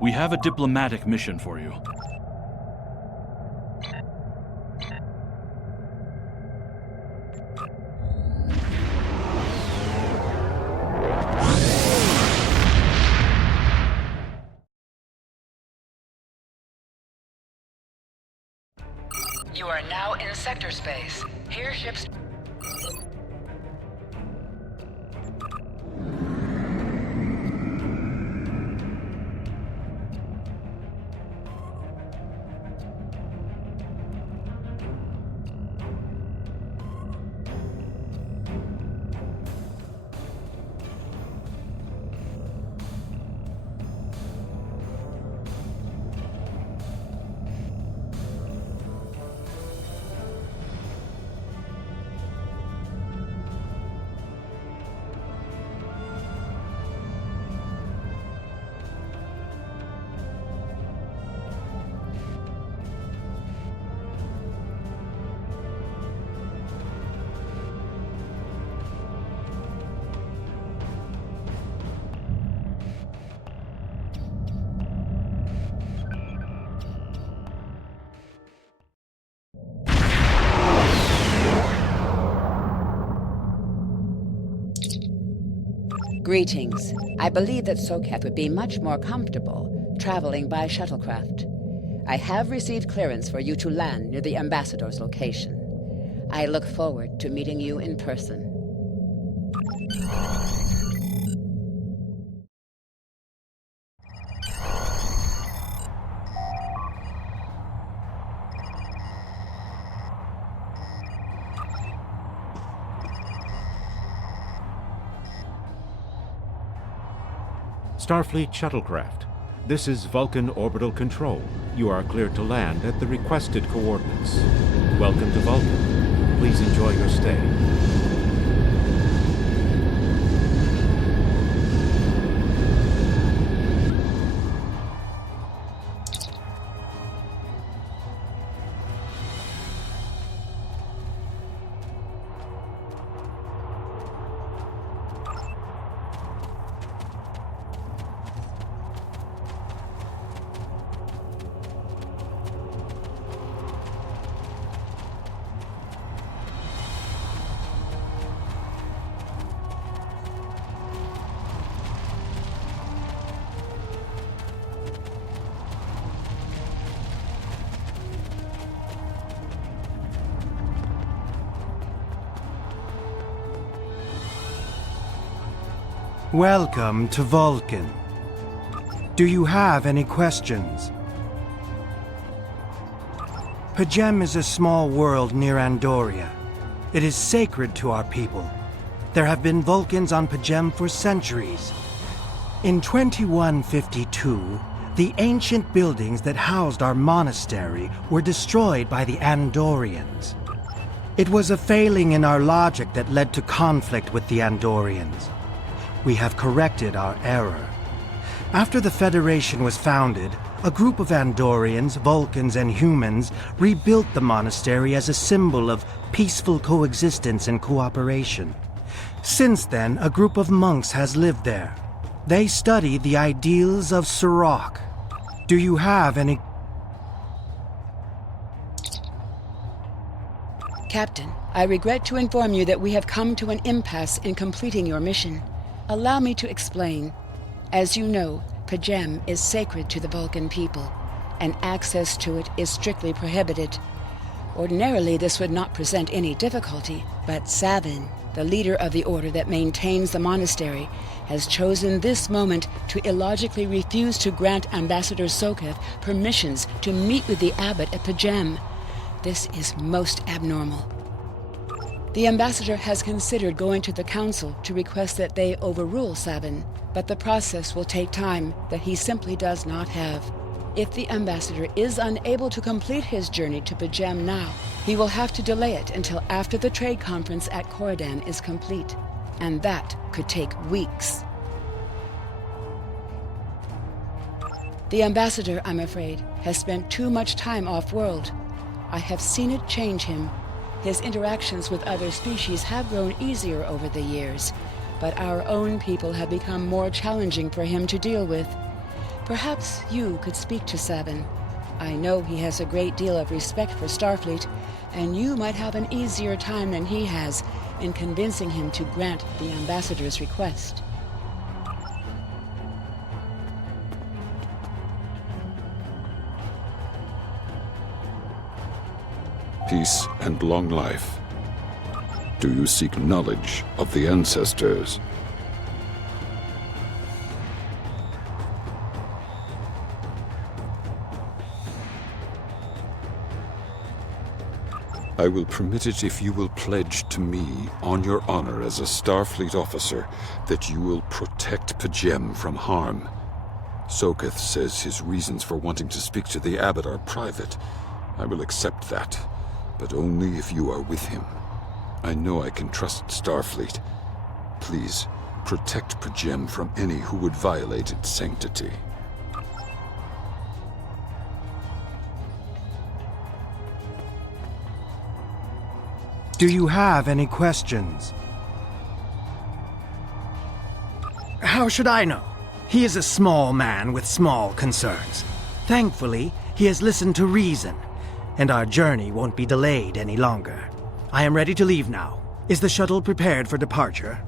We have a diplomatic mission for you. You are now in sector space. Here ships... Greetings. I believe that Soketh would be much more comfortable traveling by shuttlecraft. I have received clearance for you to land near the Ambassador's location. I look forward to meeting you in person. Starfleet shuttlecraft. This is Vulcan Orbital Control. You are cleared to land at the requested coordinates. Welcome to Vulcan. Please enjoy your stay. Welcome to Vulcan. Do you have any questions? Pajem is a small world near Andoria. It is sacred to our people. There have been Vulcans on Pajem for centuries. In 2152, the ancient buildings that housed our monastery were destroyed by the Andorians. It was a failing in our logic that led to conflict with the Andorians. We have corrected our error. After the Federation was founded, a group of Andorians, Vulcans, and humans rebuilt the monastery as a symbol of peaceful coexistence and cooperation. Since then, a group of monks has lived there. They study the ideals of Sirach. Do you have any... Captain, I regret to inform you that we have come to an impasse in completing your mission. Allow me to explain. As you know, Pajem is sacred to the Vulcan people, and access to it is strictly prohibited. Ordinarily, this would not present any difficulty, but Savin, the leader of the order that maintains the monastery, has chosen this moment to illogically refuse to grant Ambassador Soketh permissions to meet with the abbot at Pajem. This is most abnormal. The ambassador has considered going to the council to request that they overrule Savin, but the process will take time that he simply does not have. If the ambassador is unable to complete his journey to Pajem now, he will have to delay it until after the trade conference at Coridan is complete, and that could take weeks. The ambassador, I'm afraid, has spent too much time off-world. I have seen it change him. His interactions with other species have grown easier over the years, but our own people have become more challenging for him to deal with. Perhaps you could speak to Sabin. I know he has a great deal of respect for Starfleet, and you might have an easier time than he has in convincing him to grant the ambassador's request. Peace and long life. Do you seek knowledge of the ancestors? I will permit it if you will pledge to me, on your honor as a Starfleet officer, that you will protect Pajem from harm. Soketh says his reasons for wanting to speak to the Abbot are private. I will accept that, but only if you are with him. I know I can trust Starfleet. Please, protect Pajem from any who would violate its sanctity. Do you have any questions? How should I know? He is a small man with small concerns. Thankfully, he has listened to reason, and our journey won't be delayed any longer. I am ready to leave now. Is the shuttle prepared for departure?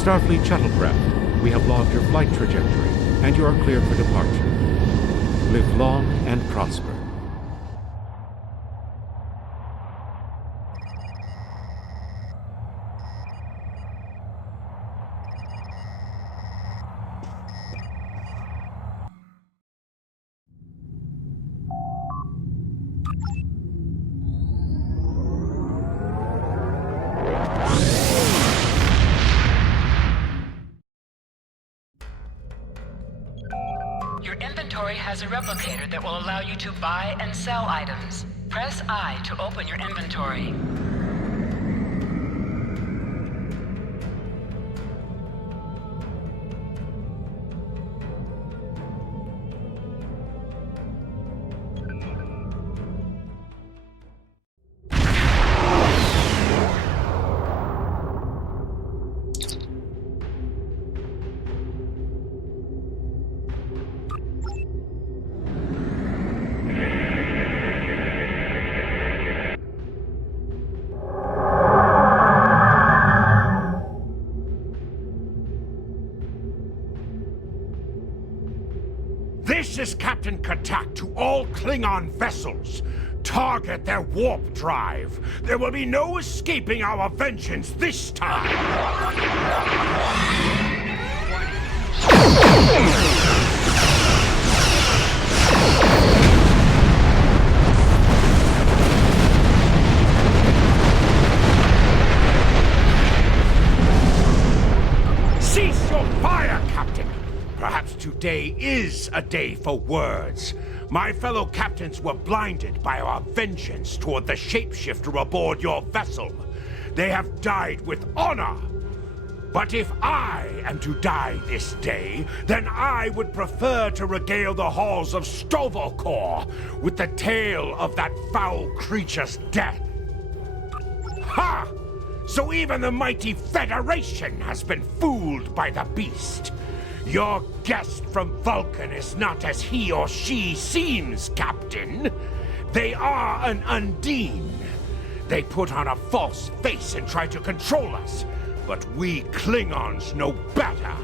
Starfleet shuttlecraft, we have logged your flight trajectory, and you are cleared for departure. Live long and prosper. Your inventory has a replicator that will allow you to buy and sell items. Press I to open your inventory. This is Captain Katak to all Klingon vessels. Target their warp drive. There will be no escaping our vengeance this time. Cease your fire, Captain. Perhaps today is a day for words. My fellow captains were blinded by our vengeance toward the shapeshifter aboard your vessel. They have died with honor. But if I am to die this day, then I would prefer to regale the halls of Sto-vo-kor with the tale of that foul creature's death. Ha! So even the mighty Federation has been fooled by the beast. Your guest from Vulcan is not as he or she seems, Captain. They are an Undine. They put on a false face and try to control us, but we Klingons know better.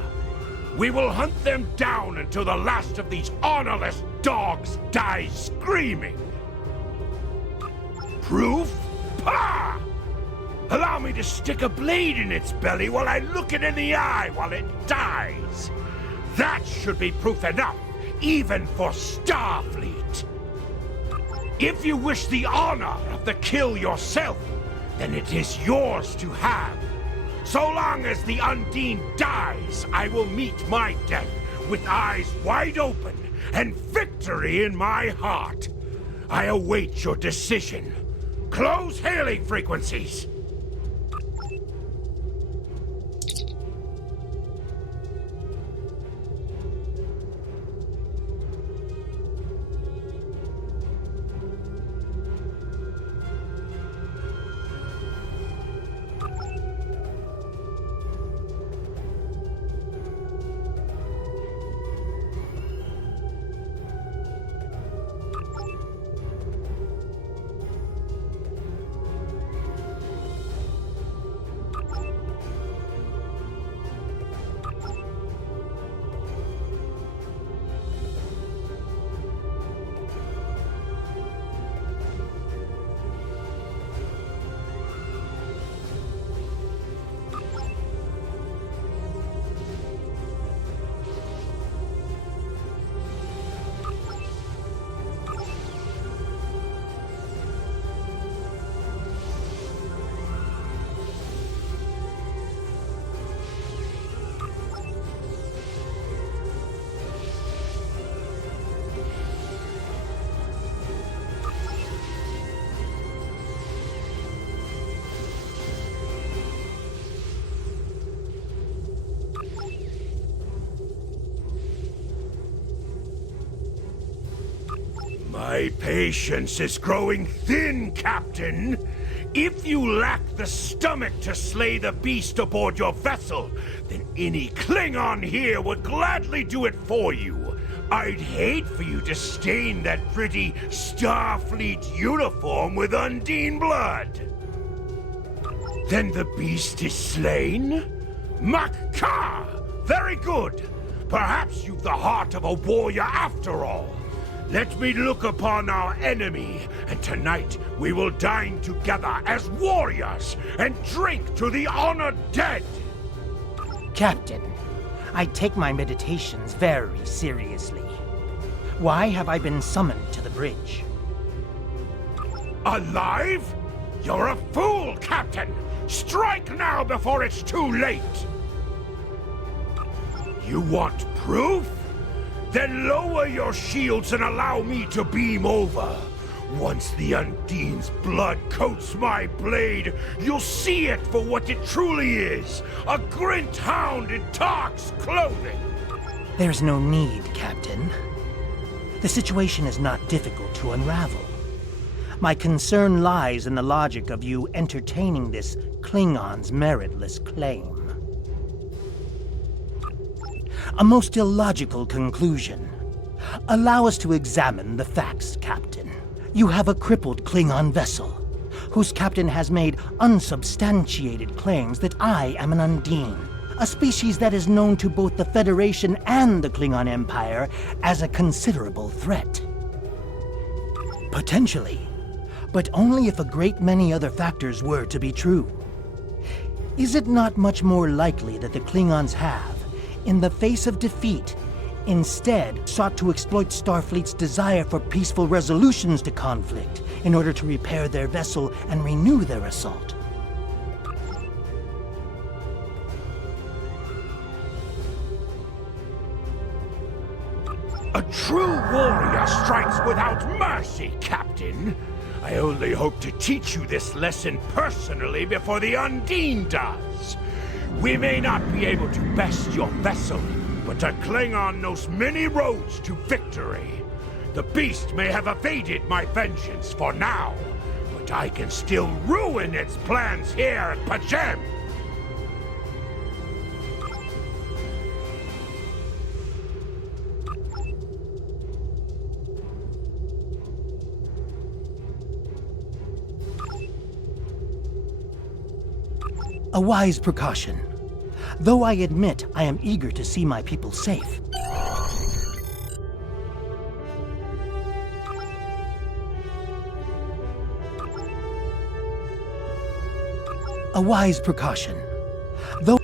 We will hunt them down until the last of these honorless dogs dies screaming. Proof? Pah! Allow me to stick a blade in its belly while I look it in the eye while it dies. That should be proof enough, even for Starfleet. If you wish the honor of the kill yourself, then it is yours to have. So long as the Undine dies, I will meet my death with eyes wide open and victory in my heart. I await your decision. Close hailing frequencies. My patience is growing thin, Captain. If you lack the stomach to slay the beast aboard your vessel, then any Klingon here would gladly do it for you. I'd hate for you to stain that pretty Starfleet uniform with Undine blood. Then the beast is slain? Makar! Very good. Perhaps you've the heart of a warrior after all. Let me look upon our enemy, and tonight we will dine together as warriors and drink to the honored dead. Captain, I take my meditations very seriously. Why have I been summoned to the bridge? Alive? You're a fool, Captain! Strike now before it's too late! You want proof? Then lower your shields and allow me to beam over. Once the Undine's blood coats my blade, you'll see it for what it truly is. A Grint hound in Tark's clothing. There's no need, Captain. The situation is not difficult to unravel. My concern lies in the logic of you entertaining this Klingon's meritless claim. A most illogical conclusion. Allow us to examine the facts, Captain. You have a crippled Klingon vessel, whose captain has made unsubstantiated claims that I am an Undine, a species that is known to both the Federation and the Klingon Empire as a considerable threat. Potentially, but only if a great many other factors were to be true. Is it not much more likely that the Klingons have, in the face of defeat, instead sought to exploit Starfleet's desire for peaceful resolutions to conflict in order to repair their vessel and renew their assault? A true warrior strikes without mercy, Captain. I only hope to teach you this lesson personally before the Undine does. We may not be able to best your vessel, but a Klingon knows many roads to victory. The beast may have evaded my vengeance for now, but I can still ruin its plans here at P'Jem. A wise precaution. Though I admit I am eager to see my people safe. A wise precaution. Though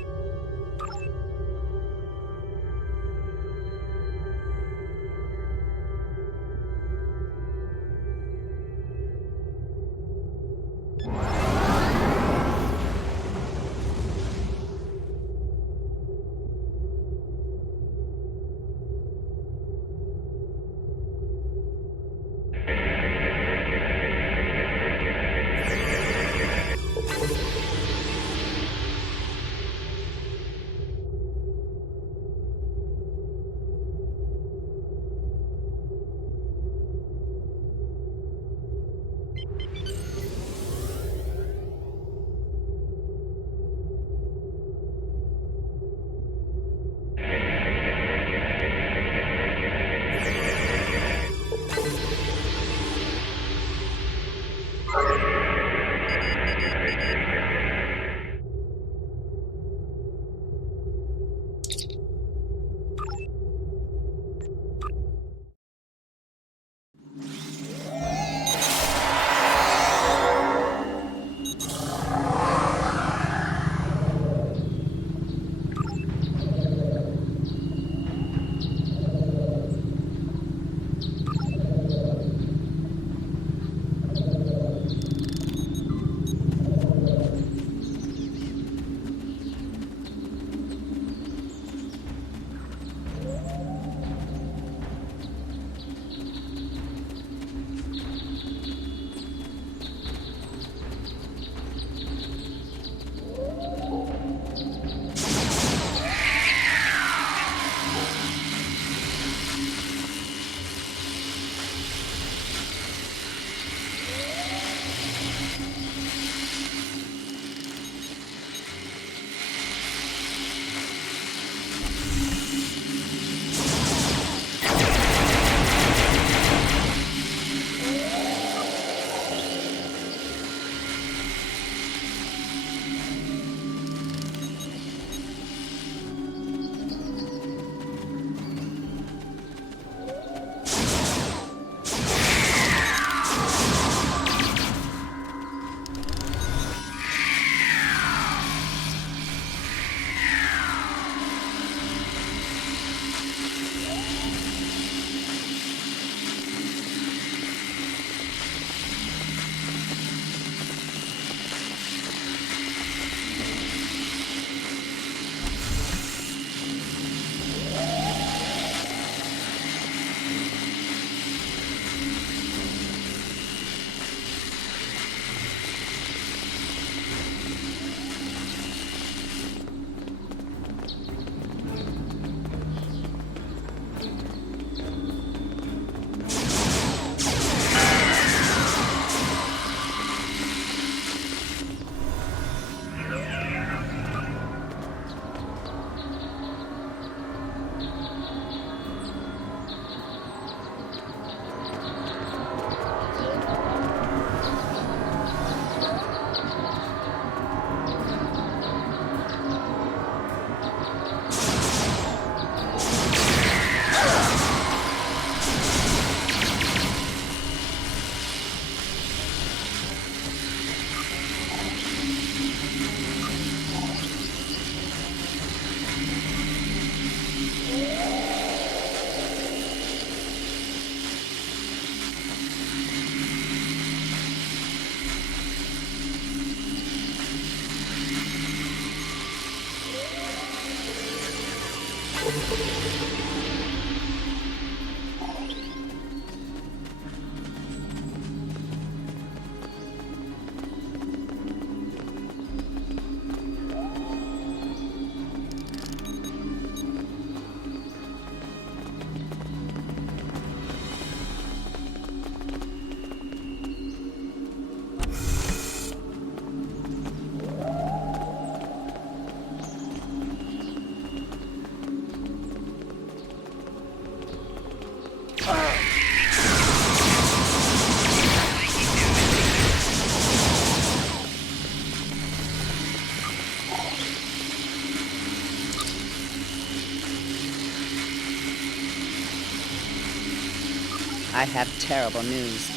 I have terrible news.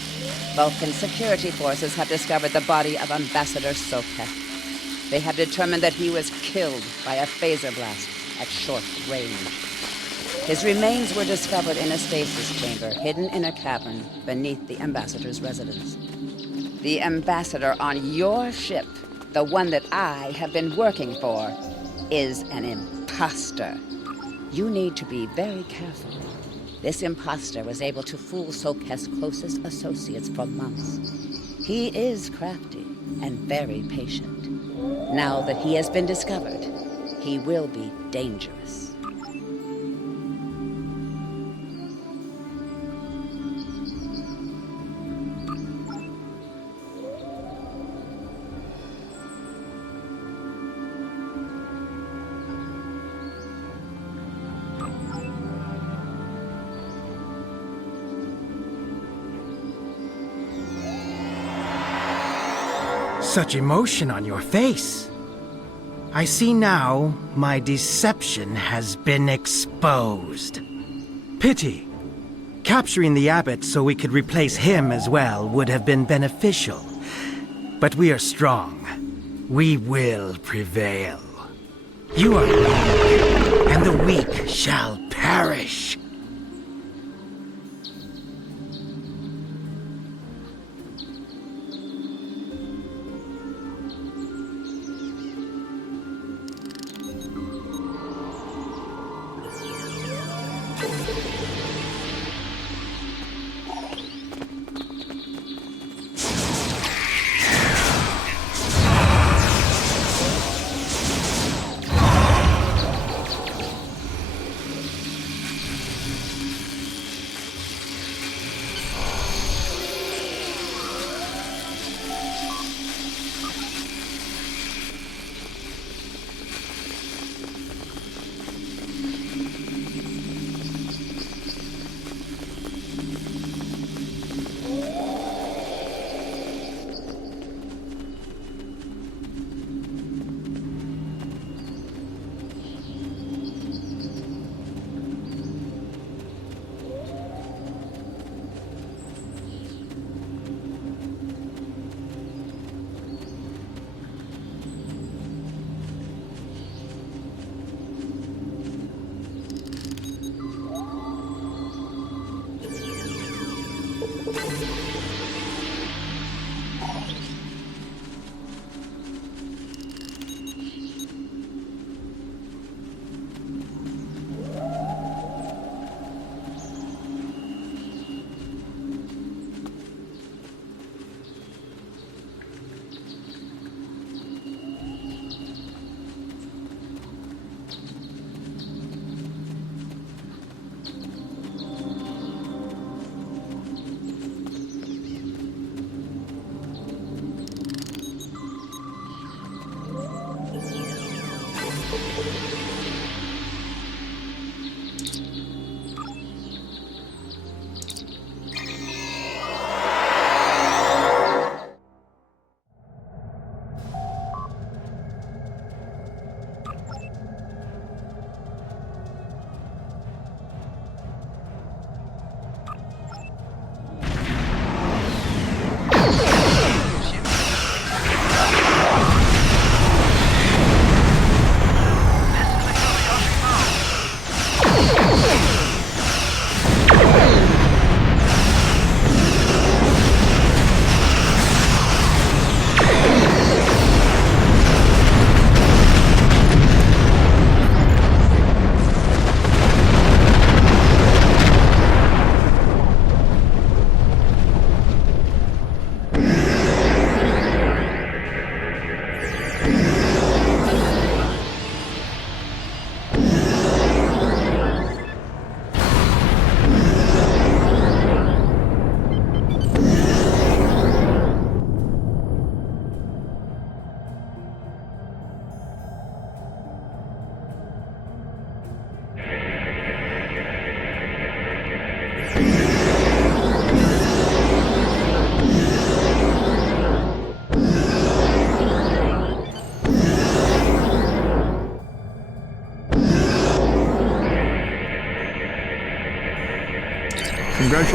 Vulcan security forces have discovered the body of Ambassador Soketh. They have determined that he was killed by a phaser blast at short range. His remains were discovered in a stasis chamber hidden in a cavern beneath the Ambassador's residence. The Ambassador on your ship, the one that I have been working for, is an imposter. You need to be very careful. This imposter was able to fool Soketh's closest associates for months. He is crafty and very patient. Now that he has been discovered, he will be dangerous. Such emotion on your face. I see now my deception has been exposed. Pity. Capturing the abbot so we could replace him as well would have been beneficial. But we are strong. We will prevail. You are weak, and the weak shall perish.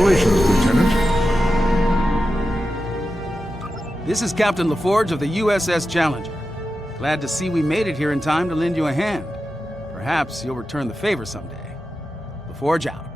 Congratulations, Lieutenant. This is Captain LaForge of the USS Challenger. Glad to see we made it here in time to lend you a hand. Perhaps you'll return the favor someday. LaForge out.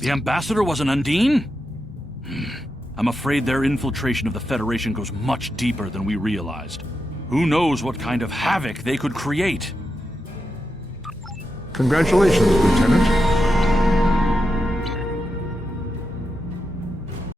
The ambassador was an Undine? I'm afraid their infiltration of the Federation goes much deeper than we realized. Who knows what kind of havoc they could create? Congratulations, Lieutenant.